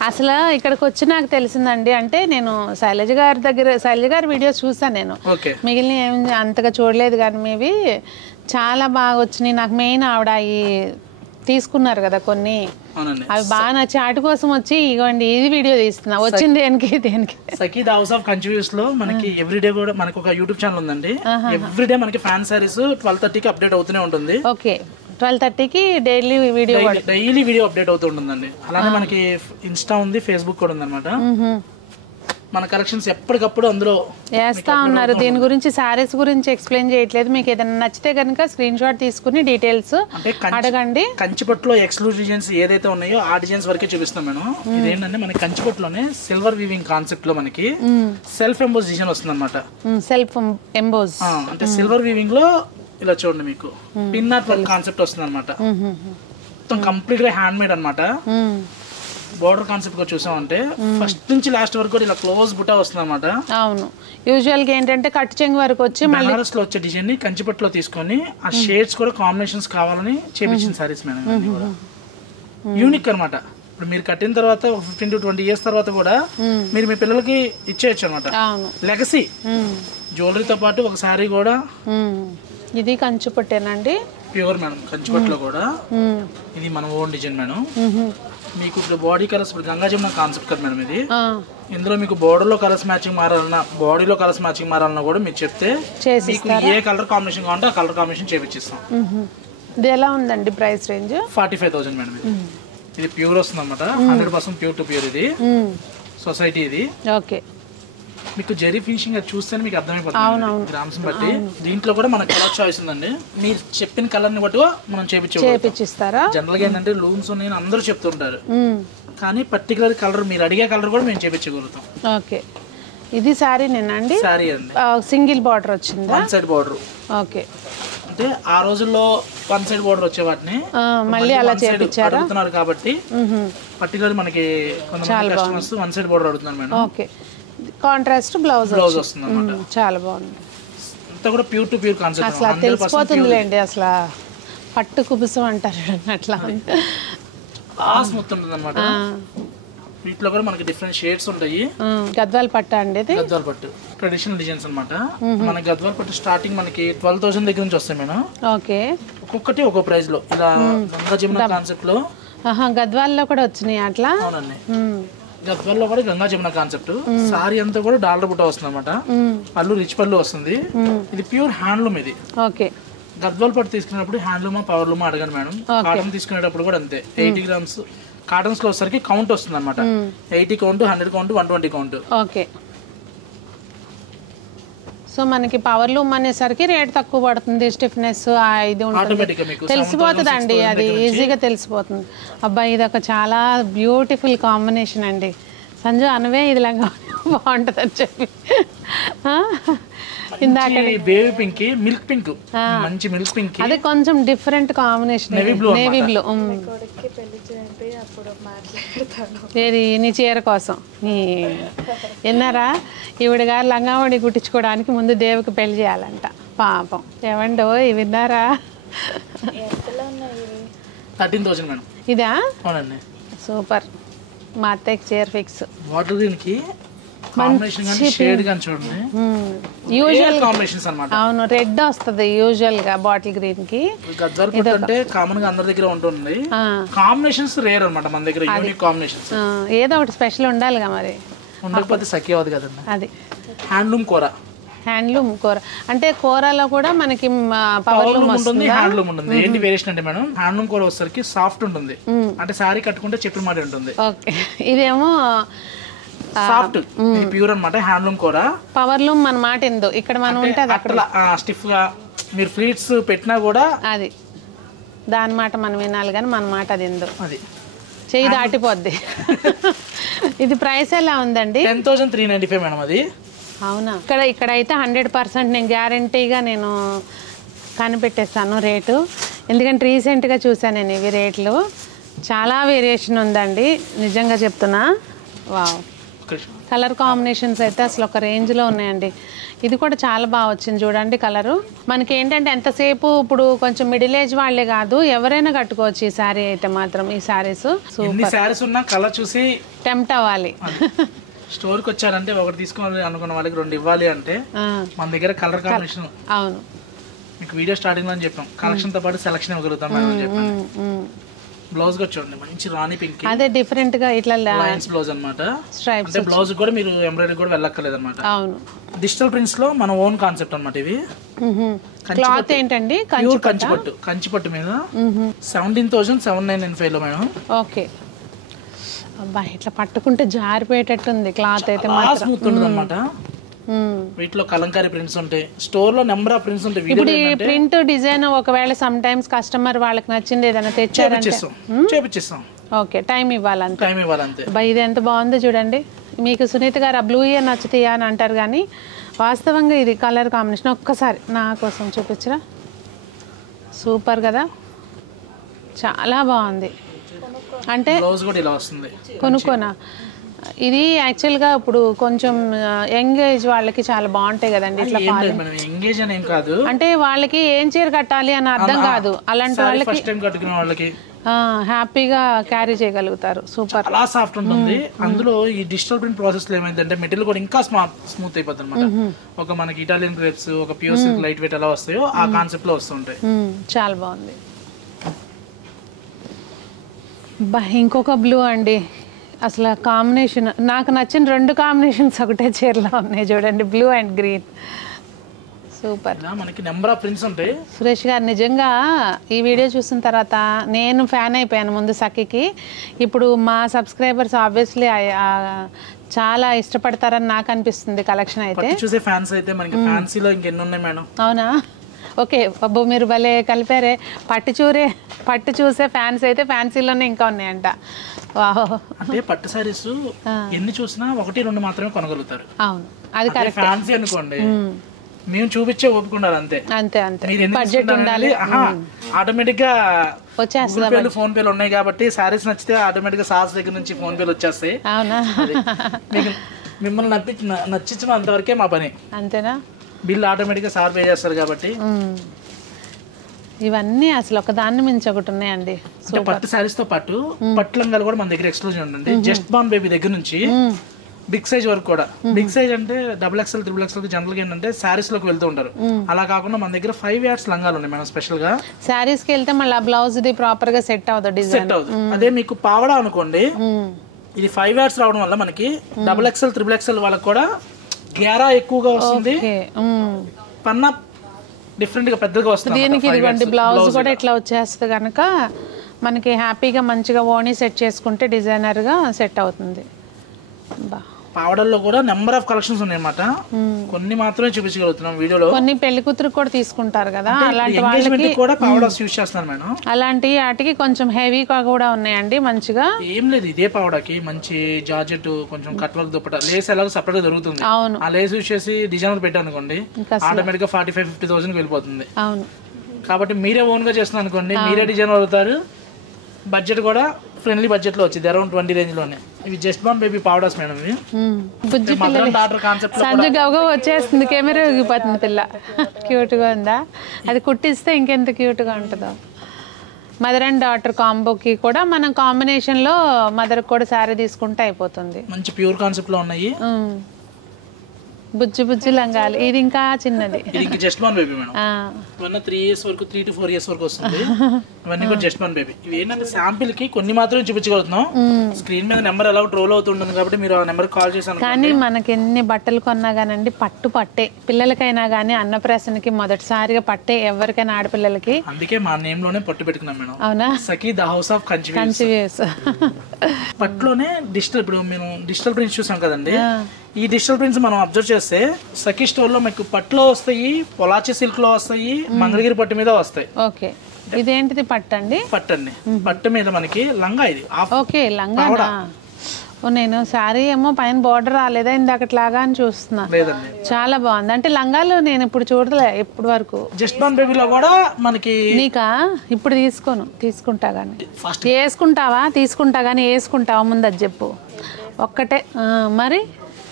అసలు ఇక్కడికి వచ్చి నాకు తెలిసిందండి, అంటే నేను శైలజ గారి వీడియోస్ చూసాను నేను. మిగిలిన ఏమి అంతగా చూడలేదు కానీ మేబీ చాలా బాగా వచ్చినాయి. నాకు మెయిన్ ఆవిడ తీసుకున్నారు కదా కొన్ని, అవి బాగా నచ్చి వాటి కోసం వచ్చి ఇగోండి ఇది వీడియో తీస్తున్నా. వచ్చింది దేనికి సఖీ హౌస్ ఆఫ్ కంచివ్యూస్ లో మనకి ఎవ్రీడే కూడా మనకి ఒక యూట్యూబ్ ఛానల్ ఉందండి. ఎవ్రీడే మనకి ఫ్యాన్ సారీస్ 12:30కి అప్డేట్ అవుతూనే ఉంటుంది. ఓకే. 12:30కి డైలీ వీడియో అప్డేట్ అవుతూ ఉంటుందండి. అలానే మనకి ఇన్స్టా ఉంది, ఫేస్బుక్ కూడా ఉంది అనమాట. మన కలెక్షన్స్ ఎప్పటికప్పుడు అందులో వేస్తా ఉన్నారు. దీని గురించి సారీస్ గురించి ఎక్స్ప్లెయిన్ చేయట్లేదు. మీకు ఏదైనా నచ్చితే కనుక స్క్రీన్ షాట్ తీసుకుని డీటెయిల్స్ అడగండి. కంచిపట్టులో ఎక్స్క్లూజివ్ డిజైన్స్ ఏదైతే ఉన్నాయో ఆ డిజైన్స్ వరకే చూపిస్తాం మేము. ఇదేంటంటే మనకి కంచిపట్టులోనే సిల్వర్ వీవింగ్ కాన్సెప్ట్ లో మనకి సెల్ఫ్ ఎంబోస్ డిజైన్ వస్తుంది అనమాట. సెల్ఫ్ ఎంబోస్ అంటే సిల్వర్ వీవింగ్ లో ఇలా చూడండి మీకు పిన్ ఆర్ట్ వర్క్ కాన్సెప్ట్ వస్తుంది అనమాట. మొత్తం కంప్లీట్ గా హ్యాండ్ మేడ్ అనమాట. బోర్డర్ కాన్సెప్ట్ గా చూసామంటే ఫస్ట్ నుంచి లాస్ట్ వరకు ఇలా క్లోజ్ బుటా వస్తుంది అనమాట. అవును. యూజువల్ గా ఏంటంటే కట్ చెంగు వరకు వచ్చి బనారస్ లో వచ్చే డిజైన్ ని కంచిపట్టులో తీసుకొని ఆ షేడ్స్ కూడా కాంబినేషన్స్ కావాలని చేపించిన సారీస్ మేడం. యూనిక్ అనమాట. ఇప్పుడు మీరు కట్టిన తర్వాత 15 to 20 years తర్వాత కూడా మీరు మీ పిల్లలకి ఇచ్చేయచ్చు అనమాట. లెగసీ జ్యువెలరీతో పాటు ఒక సారీ కూడా. ఇది కంచిపట్టేనండి, ప్యూర్ మేడం. కంచిపట్టులో కూడా ఇది మన ఓన్ డిజైన్ మేడం. మీకు ఇప్పుడు బాడీ కలర్స్, ఇప్పుడు గంగా జమున కాన్సెప్ట్ కదా మేడం ఇది. ఇందులో మీకు బోర్డర్ లో కలర్స్ మ్యాచింగ్ మారాలన్నా, బాడీలో కలర్స్ మ్యాచింగ్ మారాలన్నా కూడా మీరు చెప్తే మీకు ఏ కలర్ కాంబినేషన్ కావాలంటే ఆ కలర్ కాంబినేషన్ చేపించిస్తాం. ఇది ఎలా ఉందండి ప్రైస్ రేంజ్? 45,000 మేడం. ఇది ప్యూర్ వస్తుంది అనమాట. 100% ప్యూర్ టు ప్యూర్. ఇది సొసైటీ. ఇది ఓకే. మీకు జెరీ ఫినిషింగ్ చూస్తేనే మీకు అర్థమైపోతుంది గ్రామ్స్ బట్టి. దీంట్లో కూడా మన కలర్ చాయిస్ ఉందండి. మీరు చెప్పిన కలర్ ని బట్టి మనం చేపించిస్తారా. జనరల్ గా ఏంటంటే లూమ్స్ ఉన్నాయని అందరూ చెప్తుంటారు, కానీ పర్టికులర్ కలర్ మీరు అడిగే కలర్ కూడా మేము చేపించగలుగుతాం. ఓకే. ఇది సారీ నేనండి. సారీ అండి. సింగిల్ బార్డర్ వచ్చింది, వన్ సైడ్ బార్డర్. ఓకే. అంటే ఆ రోజుల్లో వన్ సైడ్ బార్డర్ వచ్చే వాటిని మళ్ళీ అలా అడుగుతున్నారు కాబట్టి పర్టికులర్ మనకి కొంతమంది కస్టమర్స్ వన్ సైడ్ బార్డర్ అడుగుతున్నారు మేడం. ఓకే. కాంట్రాస్ట్ బ్లౌజ్ వస్తుంది అన్నమాట. చాలా బాగుంది. అంతా కూడా ప్యూర్ టు ప్యూర్ కాన్సెప్ట్. అసలు తెలిసిపోతుందిలేండి, అసలు పట్టు కుబుసం అంటారు అట్లా స్మూత్ ఉంటుంది అనమాట. వీటిలో కూడా మనకి డిఫరెంట్ షేడ్స్ ఉంటాయి. గద్వాల్ పట్టు అండి, గద్వాల్ పట్టు ట్రెడిషనల్ డిజైన్స్ అనమాట. మన గద్వాల్ పట్టు స్టార్టింగ్ మనకి 12,000 దగ్గర నుంచి వస్తాయి మేడం. ఓకే. ఒక్కొక్కటి ఒక్కో ప్రైస్ లో ఇలా గంగా జమున కాన్సెప్ట్ లో. గద్వాల్లో కూడా వచ్చినాయి అట్లా. అవునండి. గద్వాల్లో కూడా గంగా జమున కాన్సెప్ట్. సారీ అంతా కూడా డాలర్ బుట్ట వస్తుంది అనమాట. పళ్ళు రిచ్ పళ్ళు వస్తుంది. ఇది ప్యూర్ హ్యాండ్లూమ్. ఇది ఓకే. గద్వాల్ పట్టు తీసుకునేటప్పుడు హ్యాండ్లూమా పవర్లూమా అడగండి మేడం. కాటన్ తీసుకునేటప్పుడు కూడా అంతే. 80 grams కాటన్స్ లో వచ్చేసరికి కౌంట్ వస్తుంది అనమాట. 80 count, 100 count, 120 count. Okay. So మనకి పవర్ లూమ్ అనేసరికి రేట్ తక్కువ పడుతుంది, స్టిఫ్నెస్ ఇది ఉంటుంది, తెలిసిపోతుంది అండి, అది ఈజీగా తెలిసిపోతుంది. అబ్బాయి ఇది ఒక చాలా బ్యూటిఫుల్ కాంబినేషన్ అండి. సంజు అనవే ఇది లంగా బాగుంటుంది అని చెప్పి. ఇందాక బేబీ పింక్, మిల్క్ పింక్, మంచి మిల్క్ పింక్, అది కొంచెం డిఫరెంట్ కాంబినేషన్. Navy blue. ఏది నీ చీర కోసం విన్నారా, ఈవిడ గారు లంగావడి కుట్టించుకోవడానికి ముందు దేవికి పెళ్లి చేయాలంట పాపం. ఏమండో విన్నారా? 13,000 మేడం. ఇదా? అవునండి. సూపర్. మా అత్తయ్యకి చీర ఫిక్స్. వాటర్ దీనికి కాంబినేషన్ గాని షేడ్ గాని చూడండి, యూజువల్ కాంబినేషన్స్ అన్నమాట. అవును, రెడ్ వస్తది యూజువల్ గా బాటిల్ గ్రీన్ కి. గద్వాల్ పట్టు అంటే కామన్ గా అందరి దగ్గర ఉంటుంది, కాంబినేషన్స్ రేర్ అన్నమాట మన దగ్గర, యూనిక్ కాంబినేషన్స్. ఏదో ఒకటి స్పెషల్ ఉండాలిగా, మరి ఉండకపోతే సఖి అవదు కదండి. అది హ్యాండ్లూమ్ కూర. హ్యాండ్లూమ్ కూర అంటే కూరలో కూడా మనకి పవర్ లూమ్ ఉంటుంది, హ్యాండ్లూమ్ ఉంటుంది. ఏంటి వేరియేషన్ అంటే మేడం, హ్యాండ్లూమ్ కూర వచ్చేసరికి సాఫ్ట్ ఉంటుంది, అంటే సారీ కట్టుకుంటే చెప్పిన మాట ఉంటుంది. ఓకే. ఇదేమో సాఫ్ట్, ప్యూర్ అన్నమాట హ్యాండ్లూమ్ కూర. పవర్ లూమ్ మన మాట ఎందు ఇక్కడ మనం ఉంటది అక్కడ స్టిఫ్ గా మీరు ఫ్లీట్స్ పెట్టినా కూడా అది దాని మాట మనం వినాలి, కానీ మన మాట అది ఎందు అది చెయ్యి దాటిపోద్ది. ఇది ప్రైస్ ఎలా ఉందండి? 10,395 మేడం. అది అవునా? ఇక్కడ అయితే 100% నేను గ్యారంటీగా నేను కనిపెట్టేస్తాను రేటు, ఎందుకంటే రీసెంట్గా చూసాను నేను ఇవి రేట్లు. చాలా వేరియేషన్ ఉందండి, నిజంగా చెప్తున్నా. వావ్, కలర్ కాంబినేషన్స్ అయితే అసలు ఒక రేంజ్లో ఉన్నాయండి. ఇది కూడా చాలా బాగా వచ్చింది చూడండి కలరు. మనకి ఏంటంటే ఎంతసేపు ఇప్పుడు కొంచెం మిడిల్ ఏజ్ వాళ్ళే కాదు, ఎవరైనా కట్టుకోవచ్చు ఈ శారీ అయితే మాత్రం. ఈ శారీస్ శారీస్ ఉన్న కలర్ చూసి టెంప్ట్ అవ్వాలి. స్టోర్ కి వచ్చారంటే ఒకటి తీసుకోవాలి అనుకున్న వాళ్ళకి 2 ఇవ్వాలి అంటే మన దగ్గర కలర్ కాంబినేషన్. అవును, మీకు వీడియో స్టార్టింగ్ లో చెప్పాం, కలెక్షన్ తో పాటు సెలక్షన్ ఇవ్వగలుగుతాం అని చెప్పాను. బ్లౌజ్ కూడా చూడండి, మంచి రాణి పింక్, అదే డిఫరెంట్ గా ఇట్లా లైన్స్ బ్లౌజ్ అన్నమాట. అంటే బ్లౌజ్ కూడా మీరు ఎంబ్రాయిడరీ కూడా వెళ్ళక్కర్లేదు అన్నమాట. అవును, డిజిటల్ ప్రింట్స్ లో మన ఓన్ కాన్సెప్ట్ అన్నమాట. ఇవి క్లాత్ ఏంటండి? కంచిపట్టు. కంచిపట్టు మీద 17,795 లో మేడం. ఓకే. అబ్బా, ఇట్లా పట్టుకుంటే జారిపోయేటట్టుంది క్లాత్ అయితే, స్మూత్ ఉంటుంది అన్నమాట. వీటిలో కలంకారీ ప్రింట్స్ ఉంటాయి, స్టోర్ లో నెంబర్ ఆఫ్ ప్రింట్స్ ఉంటాయి. ఇప్పుడు ఈ ప్రింట్ డిజైన్ ఒకవేళ సమ్ టైమ్స్ కస్టమర్ వాళ్ళకి నచ్చింది ఏదైనా తెచ్చారంటే చేపిస్తాం. ఓకే, టైం ఇవ్వాలంతే. ఇది ఎంత బాగుందో చూడండి. మీకు సునీత గారు ఆ బ్లూ ఇయర్ నచ్చుతాయా అని అంటారు, కానీ వాస్తవంగా ఇది కలర్ కాంబినేషన్ ఒక్కసారి నా కోసం చూపించరా. సూపర్ కదా, చాలా బాగుంది. అంటే కొనుక్కోనా? ఇది యాక్చువల్గా ఇప్పుడు కొంచెం యంగ్ ఏజ్ వాళ్ళకి చాలా బాగుంటాయి కదండి ఇట్లా. అంటే వాళ్ళకి ఏం చీర కట్టాలి అని అర్థం కాదు, అలాంటి వాళ్ళకి హ్యాపీగా క్యారీ చేయగలుగుతారు. సూపర్, చాలా సాఫ్ట్ ఉంటుంది. అందులో ఈ డిజిటల్ ప్రింట్ ప్రాసెస్ లో ఏమైందంటే మెటీరియల్ కూడా ఇంకా స్మూత్ అయిపోతుంది అనమాట. ఒక మనకి ఇటాలియన్ క్రేప్స్, ఒక ప్యూర్ సిల్క్ లైట్ వెయిట్ ఎలా వస్తాయో ఆ కాన్సెప్ట్ లో వస్తుంటాయి. చాలా బాగుంది. ఇంకొక బ్లూ అండి, అసలు కాంబినేషన్ నాకు నచ్చిన 2 కాంబినేషన్స్ ఒకటే చీరలో ఉన్నాయి చూడండి, బ్లూ అండ్ గ్రీన్. సూపర్. మనకి నెంబర్ ఆఫ్ ప్రింట్స్ ఉంటాయి. సురేష్ గారు నిజంగా ఈ వీడియో చూసిన తర్వాత నేను ఫ్యాన్ అయిపోయాను ముందు సఖికి. ఇప్పుడు మా సబ్స్క్రైబర్స్ ఆబ్వియస్లీ చాలా ఇష్టపడతారని నాకు అనిపిస్తుంది కలెక్షన్ అయితే. చూసే ఫ్యాన్స్ అయితే మనకి ఫ్యాన్సీలో ఇంకెన్ని ఉన్నాయి మేడం. అవునా? ఓకే అబ్బో, మీరు భలే కలిపారే. పట్టు చూసే ఫ్యాన్స్ అయితే ఫ్యాన్సీలోనే ఇంకా ఉన్నాయంట. అంటే పట్టు సారీస్ ఎన్ని చూసినా 1-2 మాత్రమే కొనగలుగుతారు. అవును, అది కరెక్ట్. ఫ్యాన్సీ అనుకోండి, మేము చూపించే ఓపుకున్నారు అంతే. బడ్జెట్ ఉండాలి, ఆటోమేటిక్ గా వచ్చేస్తుంది. ఫోన్ పేలు ఉన్నాయి కాబట్టి సారీస్ నచ్చితే ఆటోమేటిక్ గా సార్స్ దగ్గర నుంచి ఫోన్ పేలు వచ్చేస్తాయి. అవునా? మిమ్మల్ని నచ్చించడం అంతవరకే మా పని. అంతేనా? బిల్ ఆటోమేటిక్ గా సార్ పే చేస్తారు కాబట్టి. ఇవన్నీ అసలు ఒక దాన్ని మించి ఒకటి ఉన్నాయండి. పట్టు సారీస్ తో పాటు పట్టు లంగాలు కూడా మన దగ్గర ఎక్స్క్లూజివ్ ఉందండి. జస్ట్ బార్న్ బేబీ దగ్గర నుంచి బిగ్ సైజ్ వరకు కూడా. బిగ్ సైజ్ అంటే XXL, XXL జనరల్ గా ఏంటంటే సారీస్ లోకి వెళ్తూ ఉంటారు. అలా కాకుండా మన దగ్గర 5 yards లంగాలు ఉన్నాయి మనం స్పెషల్ గా. సారీస్ కి వెళ్తే మళ్ళీ బ్లౌజ్ ది ప్రాపర్ గా సెట్ అవుతుంది, సెట్ అవుతుంది. అదే మీకు పావడా అనుకోండి, ఇది 5 yards రావడం వల్ల మనకి XXL, XXL వాళ్ళకి కూడా గేరా ఎక్కువగా వస్తుంది, పన్నా డిఫరెంట్ గా పెద్దగా వస్తుంది. దీనికి ఇదిగోండి బ్లౌజ్ కూడా ఇట్లా వచ్చేస్తుంది కనుక మనకి హ్యాపీగా మంచిగా ఓణీ సెట్ చేసుకుంటే డిజైనర్గా సెట్ అవుతుంది. బా పావడల్లో కూడా నెంబర్ ఆఫ్ కలెక్షన్స్ ఉన్నాయన్నమాట. కొన్ని మాత్రమే చూపించగలుగుతున్నాం వీడియోలో. కొన్ని పెళ్లి కూతురు కూడా తీసుకుంటారు కదా, అలాంటి వాళ్ళకి కూడా పావడాస్ యూజ్ చేస్తాను మేడం. అలాంటి వాటికి కొంచెం హెవీగా కూడా ఉన్నాయండి మంచిగా. ఏం లేదు, ఇదే పావడాకి మంచి జార్జెట్ కొంచెం కట్ వర్క్ దుపట్టా లేస్ ఎలాగో సపరేట్ గా దొరుకుతుంది. అవును, ఆ లేస్ యూజ్ చేసి డిజైనర్ పెట్టాను అనుకోండి, ఆటోమేటిక్ గా 45,000-50,000 వెళ్ళిపోతుంది. అవును, కాబట్టి మీరే ఓన్ గా చేస్తున్నారు అనుకోండి, మీరే డిజైనర్ అవుతారు. బడ్జెట్ కూడా ఫ్రెండ్లీ బడ్జెట్ లో వచ్చింది, అరౌండ్ 20 రేంజ్ లోనే. ఇవి జస్ట్ బాన్ బేబీ పౌడర్స్ మేడం. ఇవి బుజ్జి పిల్లలు సంజు గవగా వచ్చేస్తుంది, కెమెరా ఊగిపోతుంది పిల్ల. క్యూట్ గా ఉందా? అది కుట్టిస్తే ఇంకెంత క్యూట్ గా ఉంటుందో. మదర్ అండ్ డాటర్ కాంబోకి కూడా మనం కాంబినేషన్ లో మదర్ కూడా శారీ తీసుకుంటే అయిపోతుంది. మంచి ప్యూర్ కాన్సెప్ట్ లో ఉన్నాయి. బుజ్జి బుజ్జి లంగాలు. ఇది ఇంకా చిన్నది, ఇది జస్ట్ బాన్ బేబీ మేడం. ఇవన్నీ 3 years వరకు, 3 to 4 years వరకు వస్తుంది. ఇవన్నీ కూడా జస్ట్ బాన్ బేబీ. ఇవి ఏంటంటే శాంపిల్ కి కొన్ని మాత్రం చూపించగలుగుతున్నాం. స్క్రీన్ మీద నెంబర్ ఎలా ట్రోల్ అవుతుంటుంది కాబట్టి మీరు ఆ నెంబర్ కాల్ చేశాను. కానీ మనకి ఎన్ని బట్టలు కొన్నా గానండి పట్టే పిల్లలకైనా గానీ అన్నప్రాసనకి మొదటిసారిగా పట్టే ఎవరికైనా ఆడపిల్లలకి. అందుకే మా నేమ్ లోనే పట్టు పెట్టుకున్నాం మేడం. అవునా? సఖీ ద హౌస్ ఆఫ్ కంచివేస్. పట్టులోనే డిజిటల్, ఇప్పుడు మేము డిజిటల్ ప్రింట్స్ చూసాం కదండి, ఈ డిజిటల్ ప్రింట్స్ మనం అబ్జర్వ్ చేస్తే సఖీ స్టోర్ లో మీకు పట్టులో వస్తాయి, పొలాచి సిల్క్ లో వస్తాయి, మంగళగిరి పట్టు మీద వస్తాయి. ఓకే, ఇదేంటిది? పట్టు అండి. పట్టండి, పట్టు మీద మనకి లంగా. ఇది ఓకే, లంగా. నేను శారీ ఏమో పైన బోర్డర్ రాలేదా ఇందాకట్లాగా అని చూస్తున్నా. చాలా బాగుంది. అంటే లంగాలు నేను ఇప్పుడు చూడలే ఇప్పుడు వరకు. జస్ట్ బాన్ బేబీలో కూడా మనకి. నీకా? ఇప్పుడు తీసుకుంటా గానీ. వేసుకుంటావా? తీసుకుంటా గానీ వేసుకుంటావా? ముందు అది చెప్పు. ఒక్కటే మరి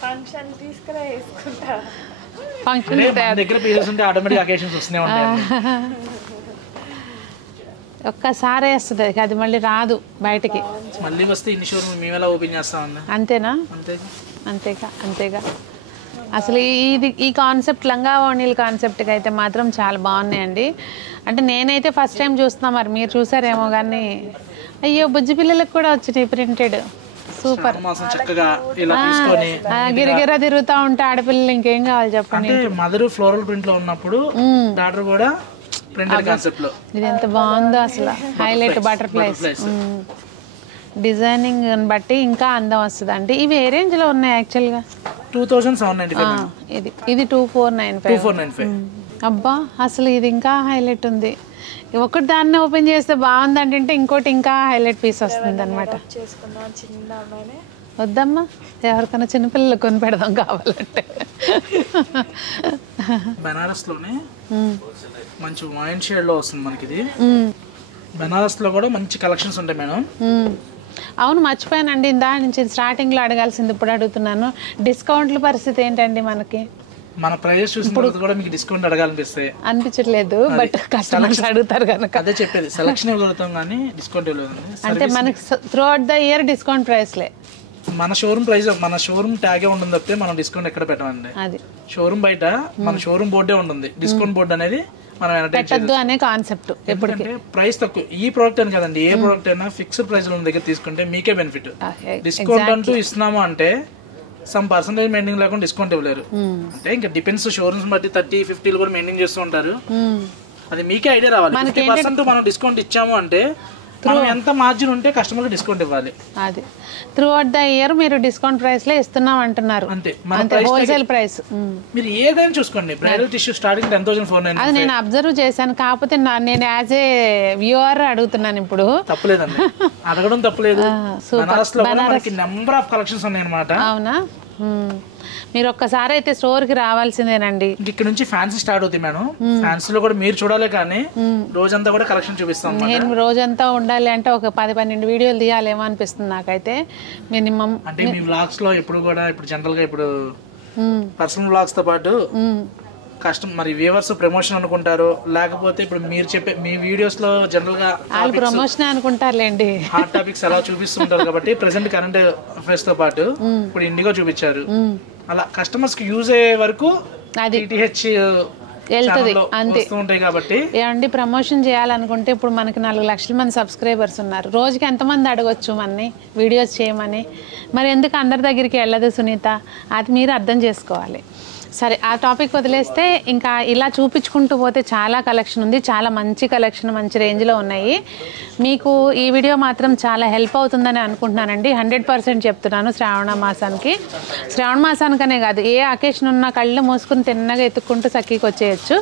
ఫంక్షన్ దగ్గర పీసెస్ ఉంటే ఆటోమేటిక్ అకేషన్స్ వస్తూనే ఉంటాయి. ఒక్కసారి వేస్తుంది అది, మళ్ళీ రాదు బయటికి. మళ్ళీ వస్తే ఇన్ని షోరూమ్ మేము ఎలా ఓపెన్ చేస్తామన్నా? అంతేనా? అంతేగా. అసలు ఈ కాన్సెప్ట్ లంగా ఓణీల కాన్సెప్ట్కి అయితే మాత్రం చాలా బాగున్నాయండి. అంటే నేనైతే ఫస్ట్ టైం చూస్తున్నా, మరి మీరు చూసారేమో కానీ. అయ్యో, బుజ్జి పిల్లలకు కూడా వచ్చినాయి ప్రింటెడ్. సూపర్. గిరిగిర తిరుగుతా ఉంటే ఆడపిల్లలు ఇంకేం కావాలి చెప్పండి. మదర్ ఫ్లోరల్ ప్రింట్ లో ఉన్నప్పుడు డాటర్ కూడా ప్రింటెడ్ కాన్సెప్ట్ లో. ఇది ఎంత బాగుందో అసలు. హైలైట్ బటర్ఫ్లైస్ డిజైనింగ్ బట్టి ఇంకా అందం వస్తుంది అండి. ఇవి ఏ రేంజ్ లో ఉన్నాయి యాక్చువల్ గా? 2795. ఇది 2495. అబ్బా, అసలు ఇది ఇంకా హైలైట్ ఉంది. ఒకటి దాన్ని ఓపెన్ చేస్తే బాగుంది అంటే ఇంకోటి ఇంకా హైలైట్ పీస్ వస్తుంది అనమాట. వద్దమ్మా, ఎవరికైనా చిన్నపిల్లలు కొని పెడదాం కావాలంటే. బనారస్ లోనే మంచి వైన్ షేడ్ లో వస్తుంది మనకి ఇది. బనారస్ లో కూడా మంచి కలెక్షన్స్ ఉంటాయి మేడం. అవును, మర్చిపోయానండి ఇందా నుంచి స్టార్టింగ్ లో అడగాల్సింది ఇప్పుడు అడుగుతున్నాను. డిస్కౌంట్ల పరిస్థితి ఏంటండి మనకి? మన ప్రైస్ చూసిన తర్వాత కూడా మీకు డిస్కౌంట్ అడగాలనిపిస్తాయి అనిపించట్లేదు, బట్ కస్టమర్స్ అడుగుతారు కనుక. అదే చెప్పేది, సెలక్షన్ ఇవ్వగలుగుతాం కానీ డిస్కౌంట్ ఇవ్వలేదు. అంటే మనకి throughout the year discount ప్రైస్లే. మన షోరూమ్ ప్రైస్, మన షోరూమ్ ట్యాగే ఉంటుంది తప్పితే మనం డిస్కౌంట్ ఎక్కడ పెట్టమండి. అది షోరూమ్ బయట మన షోరూమ్ బోర్డే ఉంటుంది, డిస్కౌంట్ బోర్డు అనేది మనం పెట్టద్దు అనే కాన్సెప్ట్. ఎప్పటికీ ప్రైస్ తక్కువ. ఈ ప్రోడక్ట్ అని కదండి, ఏ ప్రోడక్ట్ అయినా ఫిక్స్డ్ ప్రైస్ లో దగ్గర తీసుకుంటే మీకే బెనిఫిట్. డిస్కౌంట్ అంటూ ఇస్తున్నాము అంటే సమ్ పర్సెంటేజ్ మెయింటైన్ లేకుండా డిస్కౌంట్ ఇవ్వలేరు. అంటే ఇంకా డిపెండ్స్, షోరూమ్స్ బట్టి 30-50 కూడా మెయింటైన్ చేస్తూ ఉంటారు. అది మీకే ఐడియా రావాలి. 50% మనం డిస్కౌంట్ ఇచ్చాము అంటే మనం ఎంత మార్జిన్ ఉంటే కస్టమర్కి డిస్కౌంట్ ఇవ్వాలి. అది త్రూ అవుట్ ద ఇయర్ మీరు డిస్కౌంట్ ప్రైస్ లో ఇస్తున్నాం అంటున్నారు. అంతే, హోల్సేల్ ప్రైస్. మీరు ఏదైనా చూసుకోండి, బ్రైడల్ టిష్యూ స్టార్టింగ్ 10,490. అది నేను అబ్జర్వ్ చేశాను. కాకపోతే నేను యాజ్ ఏ వ్యూవర్ అడుగుతున్నాను ఇప్పుడు. తప్పులేదండి, అడగడం తప్పులేదు. బనారస్ లో కూడా మనకి నెంబర్ ఆఫ్ కలెక్షన్స్ ఉన్నాయి అన్నమాట. అవునా? మీరు ఒక్కసారి అయితే స్టోర్ కి రావాల్సిందేనండి. ఇక్కడ నుంచి ఫ్యాన్సీ స్టార్ట్ అవుతాయి మేడం. ఫ్యాన్సీ లో కూడా మీరు చూడాలి, కానీ రోజంతా కూడా కలెక్షన్ చూపిస్తాం. నేను రోజంతా ఉండాలి అంటే ఒక 10-12 వీడియోలు తీయాలేమో అనిపిస్తుంది నాకైతే మినిమం. అంటే మీ వ్లాగ్స్ లో ఎప్పుడు కూడా ఇప్పుడు జనరల్ గా ఇప్పుడు పర్సనల్ వ్లాగ్స్ తో పాటు మరి వ్యూవర్స్ ప్రమోషన్ అనుకుంటారు, లేకపోతే ఇప్పుడు మీరు చెప్పే మీ వీడియోస్ లో జనరల్ గా ప్రమోషన్ అనుకుంటారులేండి, హాట్ టాపిక్స్ అలా చూపిస్తుంటారు. కాబట్టి ప్రెసెంట్ కరెంట్ అఫైర్స్ తో పాటు ఇప్పుడు ఇండిగో చూపించారు. అలా కస్టమర్స్ కి యూజ్ అయ్యే వరకు వెళ్తుంది అంతే. కాబట్టి ఏమండి, ప్రమోషన్ చేయాలనుకుంటే ఇప్పుడు మనకి 4 లక్షల మంది సబ్స్క్రైబర్స్ ఉన్నారు. రోజుకి ఎంతమంది అడగొచ్చు మనని వీడియోస్ చేయమని? మరి ఎందుకు అందరి దగ్గరికి వెళ్ళదు సునీత? అది మీరు అర్థం చేసుకోవాలి. సరే ఆ టాపిక్ వదిలేస్తే ఇంకా ఇలా చూపించుకుంటూ పోతే చాలా కలెక్షన్ ఉంది, చాలా మంచి కలెక్షన్ మంచి రేంజ్లో ఉన్నాయి. మీకు ఈ వీడియో మాత్రం చాలా హెల్ప్ అవుతుందని అనుకుంటున్నానండి. 100% చెప్తున్నాను. శ్రావణ మాసానికనే కాదు, ఏ అకేషన్ ఉన్నా కళ్ళు మూసుకుని తిన్నగా ఎత్తుక్కుంటూ సఖీకి వచ్చేయచ్చు.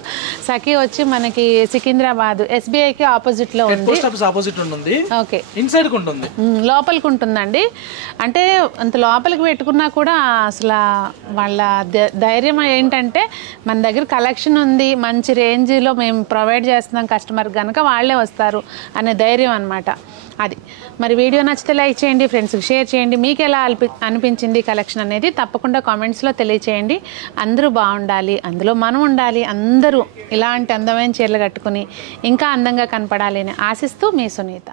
సఖీ వచ్చి మనకి సికింద్రాబాద్ SBIకి ఆపోజిట్లో ఉంది. ఓకే, లోపలికి ఉంటుందండి. అంటే అంత లోపలికి పెట్టుకున్నా కూడా అసలు వాళ్ళ ధైర్యం ఏంటంటే మన దగ్గర కలెక్షన్ ఉంది, మంచి రేంజ్లో మేము ప్రొవైడ్ చేస్తున్నాం కస్టమర్ కనుక వాళ్ళే వస్తారు అనే ధైర్యం అన్నమాట. అది మరి వీడియో నచ్చితే లైక్ చేయండి, ఫ్రెండ్స్కి షేర్ చేయండి. మీకు ఎలా అనిపించింది కలెక్షన్ అనేది తప్పకుండా కామెంట్స్లో తెలియచేయండి. అందరూ బాగుండాలి, అందులో మనం ఉండాలి, అందరూ ఇలాంటి అందమైన చీరలు కట్టుకుని ఇంకా అందంగా కనపడాలి అని ఆశిస్తూ మీ సునీత.